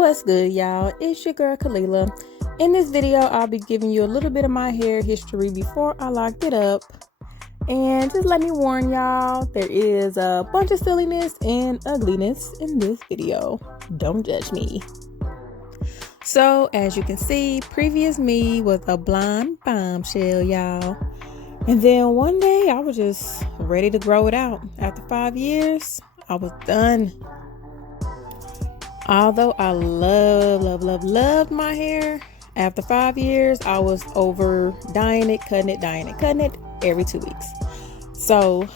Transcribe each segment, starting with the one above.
What's good, y'all? It's your girl Kalila. In this video, I'll be giving you a little bit of my hair history before I locked it up. And just let me warn y'all, there is a bunch of silliness and ugliness in this video. Don't judge me. So, as you can see, previous me was a blonde bombshell, y'all. And then one day, I was just ready to grow it out. After 5 years, I was done. Although I loved my hair, after 5 years, I was over dyeing it, cutting it every 2 weeks. So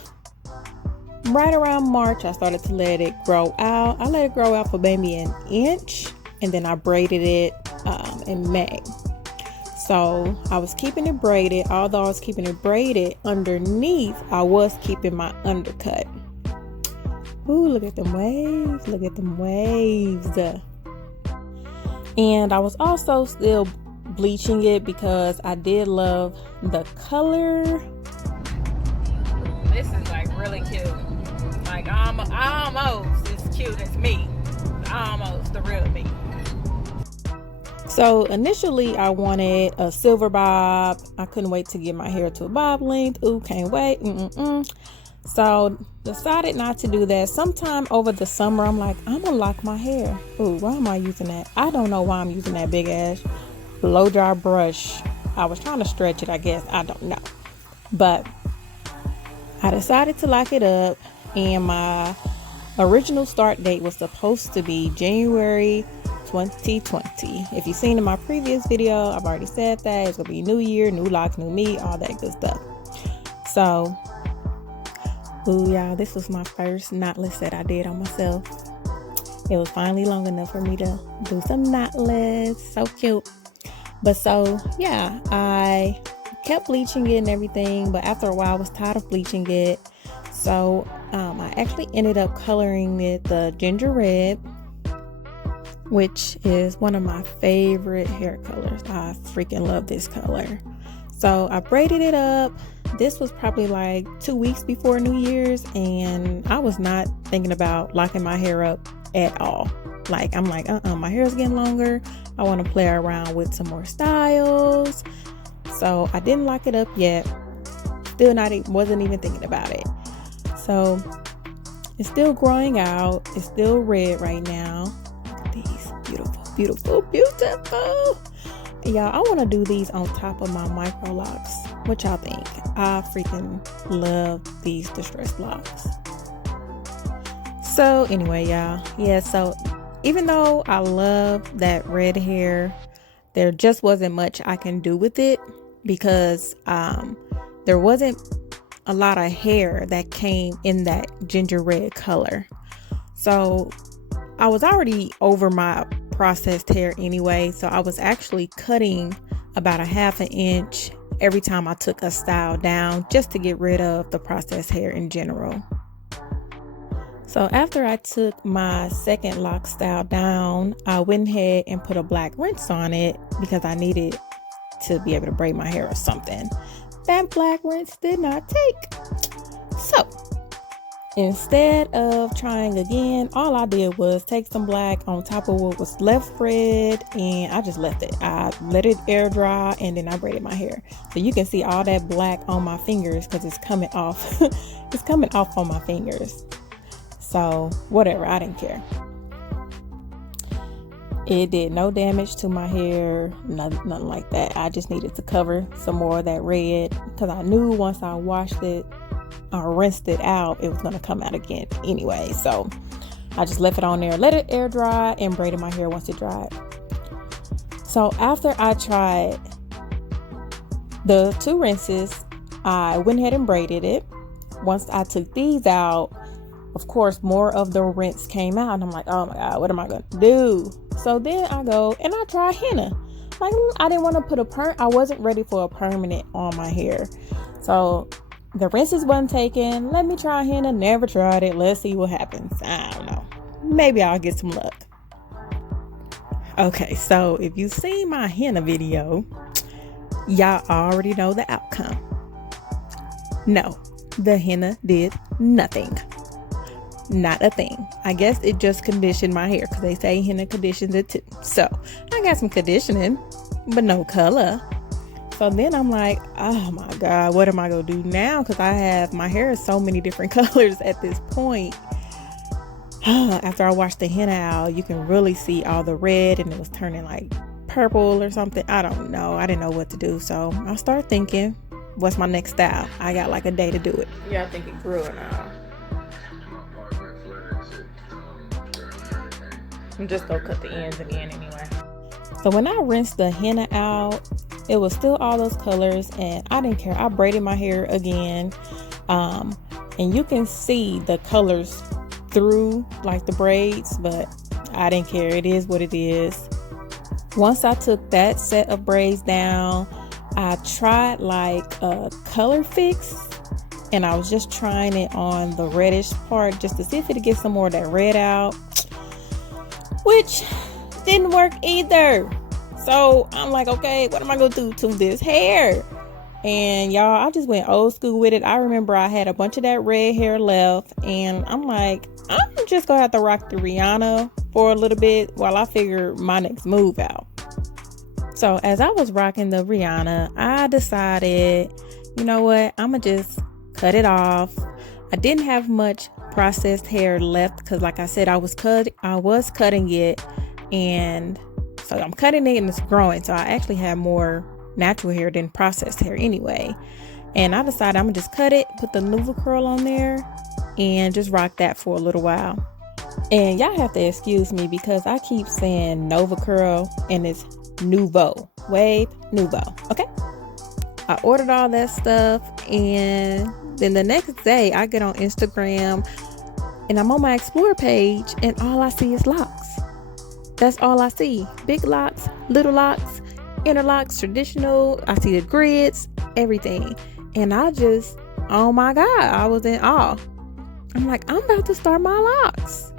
right around March, I started to let it grow out. I let it grow out for maybe an inch, and then I braided it in May. So I was keeping it braided. Although I was keeping it braided, underneath, I was keeping my undercut. Ooh, look at them waves. Look at them waves. And I was also still bleaching it because I did love the color. This is like really cute. Like almost as cute as me. Almost the real me. So initially I wanted a silver bob. I couldn't wait to get my hair to a bob length. Ooh, can't wait. So decided not to do that. Sometime over the summer, I'm like, I'm gonna lock my hair. Ooh, why am I using that? I don't know why I'm using that big ass blow dry brush. I was trying to stretch it, I guess. I don't know. But I decided to lock it up, and my original start date was supposed to be January 2020. If you've seen in my previous video, I've already said that. It's gonna be new year, new locks, new me, all that good stuff. So ooh, y'all, this was my first knotless that I did on myself. It was finally long enough for me to do some knotless. So cute. But so, yeah, I kept bleaching it and everything. But after a while, I was tired of bleaching it. So I actually ended up coloring it the ginger red, which is one of my favorite hair colors. I freaking love this color. So I braided it up. This was probably like 2 weeks before New Year's, and I was not thinking about locking my hair up at all. Like, I'm like, my hair is getting longer. I want to play around with some more styles. So I didn't lock it up yet. Wasn't even thinking about it. So it's still growing out. It's still red right now. Look at these beautiful. Y'all, I want to do these on top of my Microlocs. What y'all think? I freaking love these distress blocks. So anyway, y'all, yeah, so even though I love that red hair, there just wasn't much I can do with it because there wasn't a lot of hair that came in that ginger red color. So I was already over my processed hair anyway, so I was actually cutting about a ½ an inch every time I took a style down, just to get rid of the processed hair in general. So after I took my second lock style down, I went ahead and put a black rinse on it because I needed to be able to braid my hair or something. That black rinse did not take. So instead of trying again, all I did was take some black on top of what was left red, and I just left it. I let it air dry, and then I braided my hair. So you can see all that black on my fingers because it's coming off. It's coming off on my fingers. So whatever, I didn't care. It did no damage to my hair, nothing like that. I just needed to cover some more of that red because I knew once I washed it, I rinsed it out, it was going to come out again anyway. So I just left it on there, let it air dry, and braided my hair once it dried. So after I tried the 2 rinses, I went ahead and braided it. Once I took these out, of course, more of the rinse came out, and I'm like, oh my God, what am I going to do? So then I go and I try henna. Like, I didn't want to put I wasn't ready for a permanent on my hair. So the rinses wasn't taken. Let me try henna. Never tried it. Let's see what happens. I don't know. Maybe I'll get some luck. Okay, so if you've seen my henna video, y'all already know the outcome. No, the henna did nothing. not a thing. I guess it just conditioned my hair because they say henna conditions it too. So I got some conditioning, but no color. So then I'm like, oh my God, what am I going to do now? Because my hair is so many different colors at this point. After I washed the henna out, you can really see all the red and it was turning like purple or something. I don't know. I didn't know what to do. So I started thinking, what's my next style? I got like a day to do it. Yeah, I think it grew it now. I'm just gonna cut the ends again anyway. So when I rinsed the henna out, it was still all those colors and I didn't care. I braided my hair again. And you can see the colors through like the braids, but I didn't care. It is what it is. Once I took that set of braids down, I tried like a color fix and I was just trying it on the reddish part just to see if it'd get some more of that red out, which didn't work either. So I'm like, okay, what am I gonna do to this hair? And y'all, I just went old school with it. I remember I had a bunch of that red hair left and I'm like, I'm just gonna have to rock the Rihanna for a little bit while I figure my next move out. So as I was rocking the Rihanna, I decided, you know what, I'm gonna just cut it off. I didn't have much processed hair left because like I said, I was cutting it, and so I'm cutting it and it's growing. So I actually have more natural hair than processed hair anyway. And I decided I'm gonna just cut it, put the Nouveau curl on there and just rock that for a little while. And y'all have to excuse me because I keep saying Nova curl and it's Nouveau, wave Nouveau. Okay, I ordered all that stuff and then the next day I get on Instagram and I'm on my explore page and all I see is locks. That's all I see. Big locks, little locks, inner locks, traditional. I see the grids, everything. And I just, oh my God, I was in awe. I'm like, I'm about to start my locks.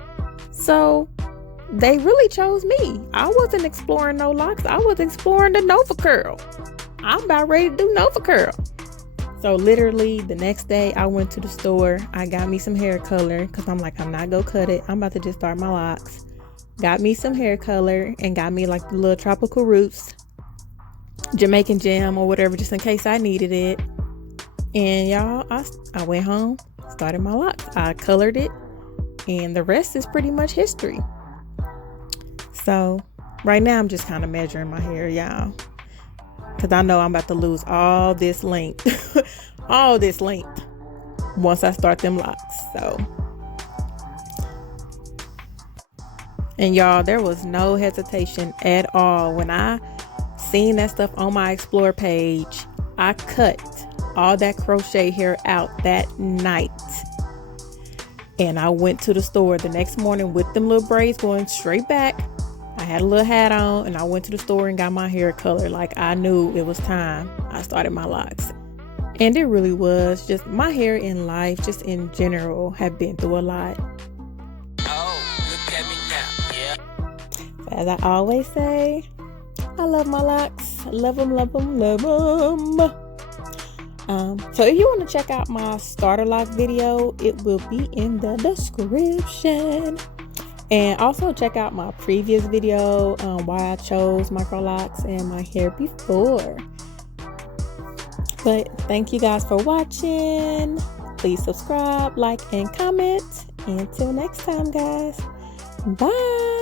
So they really chose me. I wasn't exploring no locks. I was exploring the Nova curl. I'm about ready to do Nova curl. So literally the next day I went to the store. I got me some hair color because I'm like, I'm not gonna cut it. I'm about to just start my locks. Got me some hair color and got me like the little tropical roots, Jamaican jam or whatever, just in case I needed it. And y'all, I went home, started my locks. I colored it and the rest is pretty much history. So right now I'm just kind of measuring my hair, y'all, because I know I'm about to lose all this length, all this length once I start them locks. So, and y'all, there was no hesitation at all. When I seen that stuff on my explore page, I cut all that crochet hair out that night. And I went to the store the next morning with them little braids going straight back. I had a little hat on and I went to the store and got my hair colored. Like I knew it was time. I started my locks. And it really was. Just my hair in life, just in general, have been through a lot. Oh, look at me now, yeah. As I always say, I love my locks. Love them, love them, love them. So if you want to check out my starter lock video, it will be in the description. And also check out my previous video on why I chose Microlocs and my hair before. But thank you guys for watching. Please subscribe, like, and comment. Until next time, guys. Bye.